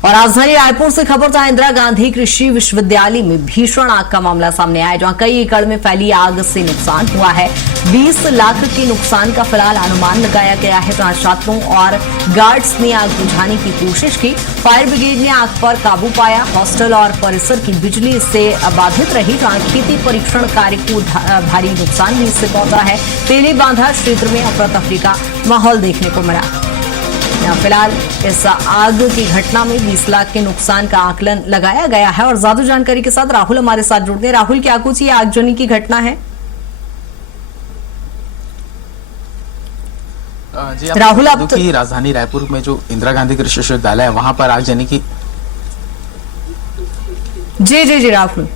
और राजधानी रायपुर से खबर था। इंदिरा गांधी कृषि विश्वविद्यालय में भीषण आग का मामला सामने आया, जहां कई एकड़ में फैली आग से नुकसान हुआ है। 20 लाख के नुकसान का फिलहाल अनुमान लगाया गया है, जहां छात्रों और गार्ड्स ने आग बुझाने की कोशिश की। फायर ब्रिगेड ने आग पर काबू पाया। हॉस्टल और परिसर की बिजली इससे बाधित रही, जहां खेती परीक्षण कार्य को भारी नुकसान भी इससे पहुंचा है। तेली बांधा क्षेत्र में अफरा तफरी का माहौल देखने को मिला। फिलहाल इस आग की घटना में 20 लाख के नुकसान का आकलन लगाया गया है। और ज्यादा जानकारी के साथ राहुल हमारे साथ जुड़ गए। राहुल, क्या कुछ ये आगजनी की घटना है? जी राहुल, आप की राजधानी रायपुर में जो इंदिरा गांधी कृषि विश्वविद्यालय है वहां पर आगजनी की जी राहुल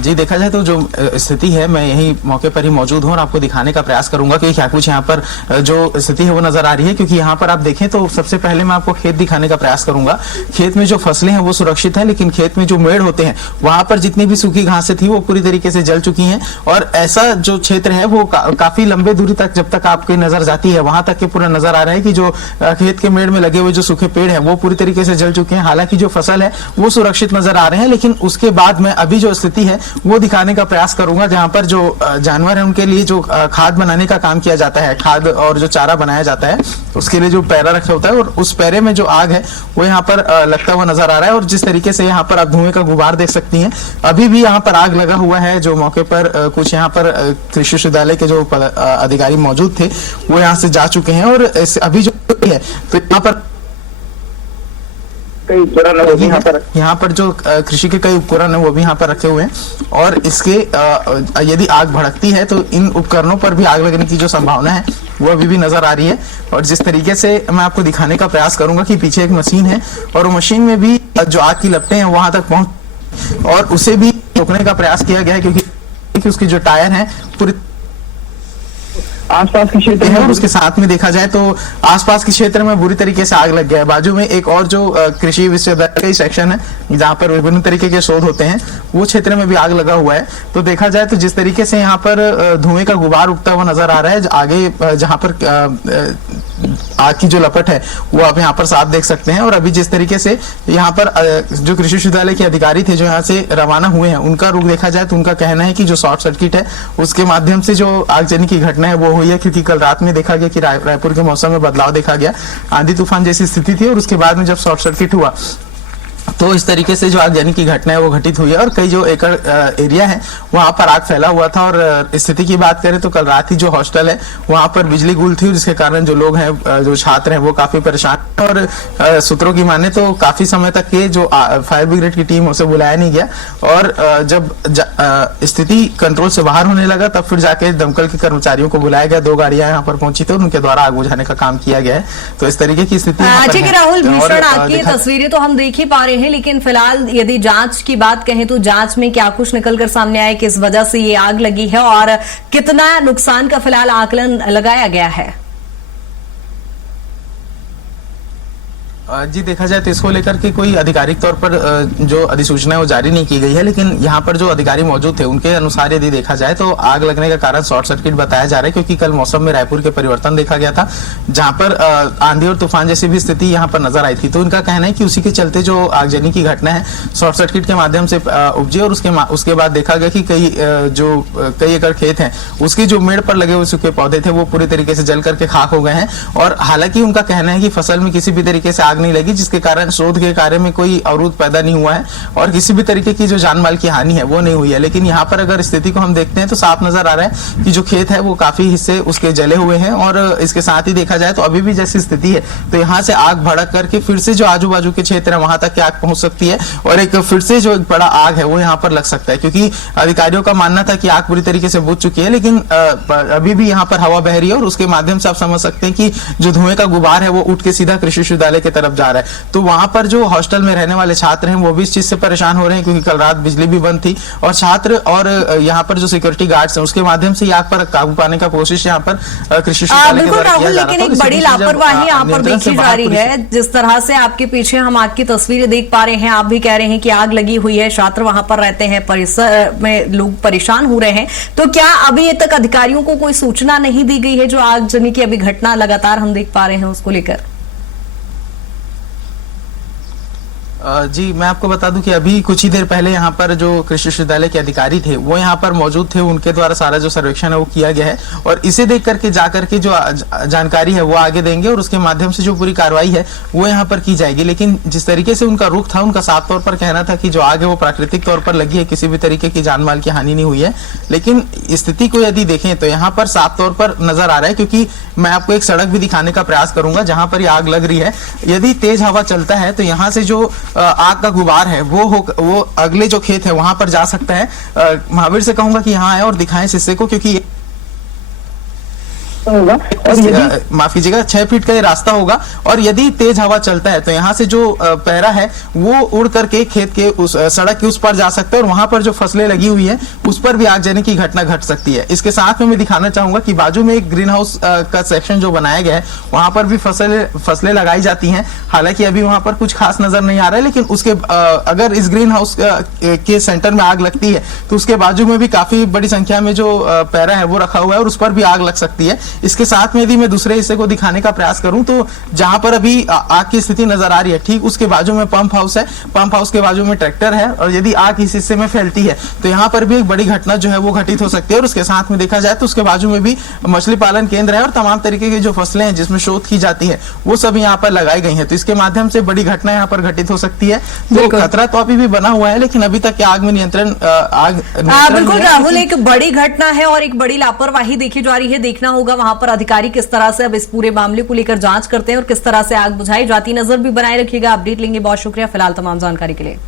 जी देखा जाए तो जो स्थिति है, मैं यही मौके पर ही मौजूद हूं और आपको दिखाने का प्रयास करूंगा कि क्या कुछ यहाँ पर जो स्थिति है वो नजर आ रही है। क्योंकि यहाँ पर आप देखें तो सबसे पहले मैं आपको खेत दिखाने का प्रयास करूंगा। खेत में जो फसलें हैं वो सुरक्षित है, लेकिन खेत में जो मेड़ होते हैं वहां पर जितनी भी सूखी घासें थी वो पूरी तरीके से जल चुकी है। और ऐसा जो क्षेत्र है वो काफी लंबे दूरी तक जब तक आपकी नजर जाती है वहां तक के पूरा नजर आ रहा है कि जो खेत के मेड़ में लगे हुए जो सूखे पेड़ है वो पूरी तरीके से जल चुके हैं। हालांकि जो फसल है वो सुरक्षित नजर आ रहे हैं, लेकिन उसके बाद में अभी जो स्थिति वो दिखाने का प्रयास करूंगा, जहां पर जो जानवर है उनके लिए जो खाद बनाने का काम किया जाता है, खाद और जो चारा बनाया जाता है उसके लिए जो पैरा रखा होता है, और उस पैरे में जो आग है वो यहाँ पर लगता हुआ नजर आ रहा है। और जिस तरीके से यहाँ पर आप धुएं का गुबार देख सकती हैं, अभी भी यहाँ पर आग लगा हुआ है। जो मौके पर कुछ यहाँ पर कृषि विश्वविद्यालय के जो अधिकारी मौजूद थे वो यहाँ से जा चुके हैं। और अभी जो है तो यहाँ पर यहाँ पर जो कृषि के कई उपकरण है वो भी यहाँ पर रखे हुए हैं। और इसके यदि आग भड़कती है तो इन उपकरणों पर भी आग लगने की जो संभावना है वो अभी भी नजर आ रही है। और जिस तरीके से मैं आपको दिखाने का प्रयास करूंगा कि पीछे एक मशीन है और वो मशीन में भी जो आग की लपटें हैं वहां तक पहुंच और उसे भी रोकने का प्रयास किया गया है, क्योंकि उसकी जो टायर है पूरी आसपास के क्षेत्र है। और उसके साथ में देखा जाए तो आसपास के क्षेत्र में बुरी तरीके से आग लग गया है। बाजू में एक और जो कृषि विश्वविद्यालय का सेक्शन है जहां पर विभिन्न तरीके के शोध होते हैं, वो क्षेत्र में भी आग लगा हुआ है। तो देखा जाए तो जिस तरीके से यहाँ पर धुएं का गुबार उठता हुआ नजर आ रहा है, आगे जहां पर आग की जो लपट है वो आप यहाँ पर साफ देख सकते हैं। और अभी जिस तरीके से यहाँ पर जो कृषि विश्वविद्यालय के अधिकारी थे जो यहाँ से रवाना हुए हैं, उनका रुख देखा जाए तो उनका कहना है कि जो शॉर्ट सर्किट है उसके माध्यम से जो आगजनी की घटना है वो हुई है। क्योंकि कल रात में देखा गया कि रायपुर के मौसम में बदलाव देखा गया, आंधी तूफान जैसी स्थिति थी, और उसके बाद में जब शॉर्ट सर्किट हुआ तो इस तरीके से जो आगजनी की घटना है वो घटित हुई है। और कई जो एकड़ एरिया है वहां पर आग फैला हुआ था। और स्थिति की बात करें तो कल रात ही जो हॉस्टल है वहां पर बिजली गुल थी, जिसके कारण जो लोग हैं, जो छात्र हैं, वो काफी परेशान। और सूत्रों की माने तो काफी समय तक के जो फायर ब्रिगेड की टीम उसे बुलाया नहीं गया। और जब स्थिति कंट्रोल से बाहर होने लगा तब फिर जाके दमकल के कर्मचारियों को बुलाया गया। 2 गाड़ियां यहाँ पर पहुंची थी, उनके द्वारा आग बुझाने का काम किया गया है। तो इस तरीके की स्थिति राहुल, भीषण आग की तस्वीरें तो हम देख ही पा रहे हैं, लेकिन फिलहाल यदि जांच की बात कहें तो जांच में क्या कुछ निकलकर सामने आया, किस वजह से ये आग लगी है और कितना नुकसान का फिलहाल आकलन लगाया गया है? जी देखा जाए तो इसको लेकर के कोई आधिकारिक तौर पर जो अधिसूचना है वो जारी नहीं की गई है, लेकिन यहाँ पर जो अधिकारी मौजूद थे उनके अनुसार यदि देखा जाए तो आग लगने का कारण शॉर्ट सर्किट बताया जा रहा है। क्योंकि कल मौसम में रायपुर के परिवर्तन देखा गया था, जहाँ पर आंधी और तूफान जैसी भी स्थिति यहाँ पर नजर आई थी। तो उनका कहना है कि उसी के चलते जो आगजनी की घटना है शॉर्ट सर्किट के माध्यम से उपजी। और उसके बाद देखा गया कि कई एकड़ खेत है उसकी जो मेड़ पर लगे हुए सूखे पौधे थे वो पूरी तरीके से जल करके खाक हो गए हैं। और हालांकि उनका कहना है कि फसल में किसी भी तरीके से नहीं लगी, जिसके कारण शोध के कार्य में कोई अवरोध पैदा नहीं हुआ है और किसी भी तरीके की जो जान माल की हानि है वो नहीं हुई है। लेकिन यहाँ पर अगर स्थिति को हम देखते हैं तो साफ नजर आ रहा है कि जो खेत है वो काफी हिस्से उसके जले हुए हैं। और इसके साथ ही देखा जाए तो अभी भी जैसी स्थिति है तो यहाँ से आग भड़क करके फिर से जो आजू बाजू के क्षेत्र है वहां तक की आग पहुंच सकती है और एक फिर से जो एक बड़ा आग है वो यहाँ पर लग सकता है। क्योंकि अधिकारियों का मानना था कि आग पूरी तरीके से बुझ चुकी है, लेकिन अभी भी यहाँ पर हवा बह रही है और उसके माध्यम से आप समझ सकते हैं कि जो धुएं का गुबार है वो उठ के सीधा कृषि विश्वविद्यालय की तरफ तरफ जा रहा है। तो वहां पर जो हॉस्टल में रहने वाले छात्र हैं वो भी इस चीज से परेशान हो रहे हैं, क्योंकि कल रात बिजली भी बंद थी और छात्र और यहाँ पर जो सिक्योरिटी गार्ड्स हैं उसके माध्यम से आग पर काबू पाने का कोशिश यहाँ पर कृषि विश्वविद्यालय के द्वारा किया जा रहा था। लेकिन एक बड़ी लापरवाही यहाँ पर देखी जा रही है। जिस तरह से आपके पीछे हम आग की तस्वीरें देख पा रहे हैं, आप भी कह रहे हैं कि आग लगी हुई है, छात्र वहां पर रहते हैं, परिसर में लोग परेशान हो रहे हैं, तो क्या अभी तक अधिकारियों को कोई सूचना नहीं दी गई है? जो आगजनी की अभी घटना लगातार हम देख पा रहे हैं उसको लेकर। जी मैं आपको बता दूं कि अभी कुछ ही देर पहले यहाँ पर जो कृषि विश्वविद्यालय के अधिकारी थे वो यहाँ पर मौजूद थे, उनके द्वारा सारा जो सर्वेक्षण है वो किया गया है और इसे देख करके जाकर के जो जानकारी है वो आगे देंगे और उसके माध्यम से जो पूरी कार्रवाई है वो यहाँ पर की जाएगी। लेकिन जिस तरीके से उनका रुख था, उनका साफ तौर पर कहना था कि जो आग है वो प्राकृतिक तौर पर लगी है, किसी भी तरीके की जान माल की हानि नहीं हुई है। लेकिन स्थिति को यदि देखें तो यहाँ पर साफ तौर पर नजर आ रहा है, क्योंकि मैं आपको एक सड़क भी दिखाने का प्रयास करूंगा जहां पर ये आग लग रही है। यदि तेज हवा चलता है तो यहाँ से जो आग का गुबार है वो अगले जो खेत है वहां पर जा सकता है। महावीर से कहूंगा कि यहाँ आए और दिखाएं इस हिस्से को, क्योंकि माफ कीजिएगा 6 फीट का ये रास्ता होगा और यदि तेज हवा चलता है तो यहाँ से जो पैरा है वो उड़ करके खेत के उस सड़क के उस पर जा सकता है और वहां पर जो फसलें लगी हुई है उस पर भी आगजनी की घटना घट सकती है। इसके साथ में मैं दिखाना चाहूंगा कि बाजू में एक ग्रीन हाउस का सेक्शन जो बनाया गया है वहां पर भी फसलें लगाई जाती हैं। हालांकि अभी वहां पर कुछ खास नजर नहीं आ रहा है, लेकिन उसके अगर इस ग्रीन हाउस के सेंटर में आग लगती है तो उसके बाजू में भी काफी बड़ी संख्या में जो पैरा है वो रखा हुआ है और उस पर भी आग लग सकती है। इसके साथ में यदि मैं दूसरे हिस्से को दिखाने का प्रयास करूं तो जहां पर अभी आग की स्थिति नजर आ रही है ठीक उसके बाजू में पंप हाउस है, पंप हाउस के बाजू में ट्रैक्टर है और यदि आग इस हिस्से में फैलती है तो यहाँ पर भी एक बड़ी घटना जो है वो घटित हो सकती है। और उसके साथ में देखा जाए तो उसके बाजू में भी मछली पालन केंद्र है और तमाम तरीके की जो फसलें हैं जिसमें शोध की जाती है वो सब यहाँ पर लगाई गई है। तो इसके माध्यम से बड़ी घटना यहाँ पर घटित हो सकती है। तो खतरा तो अभी भी बना हुआ है, लेकिन अभी तक आग में नियंत्रण बिल्कुल राहुल, एक बड़ी घटना है और एक बड़ी लापरवाही देखी जा रही है। देखना होगा वहां पर अधिकारी किस तरह से अब इस पूरे मामले को लेकर जांच करते हैं और किस तरह से आग बुझाई जाती। नजर भी बनाए रखिएगा, अपडेट लेंगे। बहुत शुक्रिया फिलहाल तमाम जानकारी के लिए।